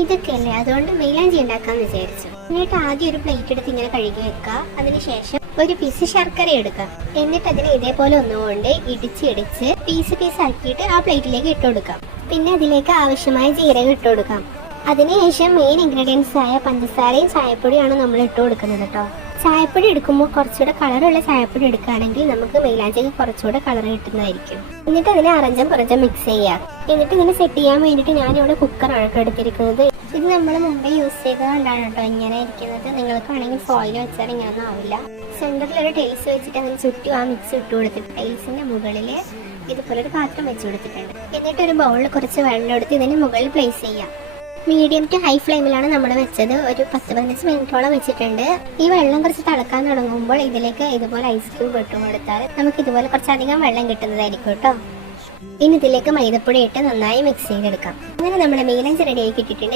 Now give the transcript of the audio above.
ഇതൊക്കെയല്ലേ, അതുകൊണ്ട് മൈലാഞ്ചി ഉണ്ടാക്കാന്ന് വിചാരിച്ചു. എന്നിട്ട് ആദ്യം ഒരു പ്ലേറ്റ് എടുത്ത് ഇങ്ങനെ കഴുകി വെക്കുക. അതിനുശേഷം ഒരു പീസ് ശർക്കര എടുക്കാം. എന്നിട്ട് അതിനെ ഇതേപോലെ ഒന്നുകൊണ്ട് ഇടിച്ച് പീസ് ആക്കിയിട്ട് ആ പ്ലേറ്റിലേക്ക് ഇട്ട് കൊടുക്കാം. പിന്നെ അതിലേക്ക് ആവശ്യമായ ജീരകം ഇട്ട് കൊടുക്കാം. അതിനുശേഷം മെയിൻ ഇൻഗ്രീഡിയൻസ് ആയ പഞ്ചസാരയും ചായപ്പൊടിയാണ് നമ്മൾ ഇട്ട് കൊടുക്കുന്നത് കേട്ടോ. ചായപ്പൊടി എടുക്കുമ്പോൾ കുറച്ചുകൂടെ കളറുള്ള ചായപ്പൊടി എടുക്കുകയാണെങ്കിൽ നമുക്ക് മൈലാഞ്ചിക്ക് കുറച്ചുകൂടെ കളർ കിട്ടുന്നതായിരിക്കും. എന്നിട്ട് അതിനെ അറഞ്ചം പുറഞ്ചം മിക്സ് ചെയ്യാം. എന്നിട്ട് ഇതിനെ സെറ്റ് ചെയ്യാൻ വേണ്ടിയിട്ട് ഞാനിവിടെ കുക്കറാണ് എടുത്തിരിക്കുന്നത്. ഇത് നമ്മൾ മുമ്പേ യൂസ് ചെയ്തതുകൊണ്ടാണ് കേട്ടോ ഇങ്ങനെ ഇരിക്കുന്നത്. നിങ്ങൾക്കാണെങ്കിൽ ഫോയിൽ വെച്ചാൽ ഇങ്ങനൊന്നും ആവില്ല. സെന്ററിൽ ഒരു ടൈൽസ് വെച്ചിട്ട് അതിന് ചുറ്റും ആ മിക്സ് ഇട്ട് കൊടുത്തിട്ട് ടൈൽസിന്റെ മുകളിൽ ഇതുപോലെ ഒരു പാത്രം വെച്ച് കൊടുത്തിട്ടുണ്ട്. എന്നിട്ട് ഒരു ബൗളിൽ കുറച്ച് വെള്ളം എടുത്ത് ഇതിന് മുകളിൽ പ്ലേസ് ചെയ്യാം. മീഡിയം ടു ഹൈ ഫ്ലെയിമിലാണ് നമ്മൾ വെച്ചത്. ഒരു 10-15 മിനിറ്റോളം വെച്ചിട്ടുണ്ട്. ഈ വെള്ളം കുറച്ച് തിളക്കാൻ തുടങ്ങുമ്പോൾ ഇതിലേക്ക് ഇതുപോലെ ഐസ് ക്യൂബ് ഇട്ട് കൊടുത്താൽ നമുക്ക് ഇതുപോലെ കുറച്ചധികം വെള്ളം കിട്ടുന്നതായിരിക്കും കേട്ടോ. ഇനി ഇതിലേക്ക് മൈദപ്പൊടി ഇട്ട് നന്നായി മിക്സ് ചെയ്തെടുക്കാം. അങ്ങനെ നമ്മുടെ മൈലാഞ്ചി റെഡി ആയി കിട്ടിയിട്ടുണ്ട്.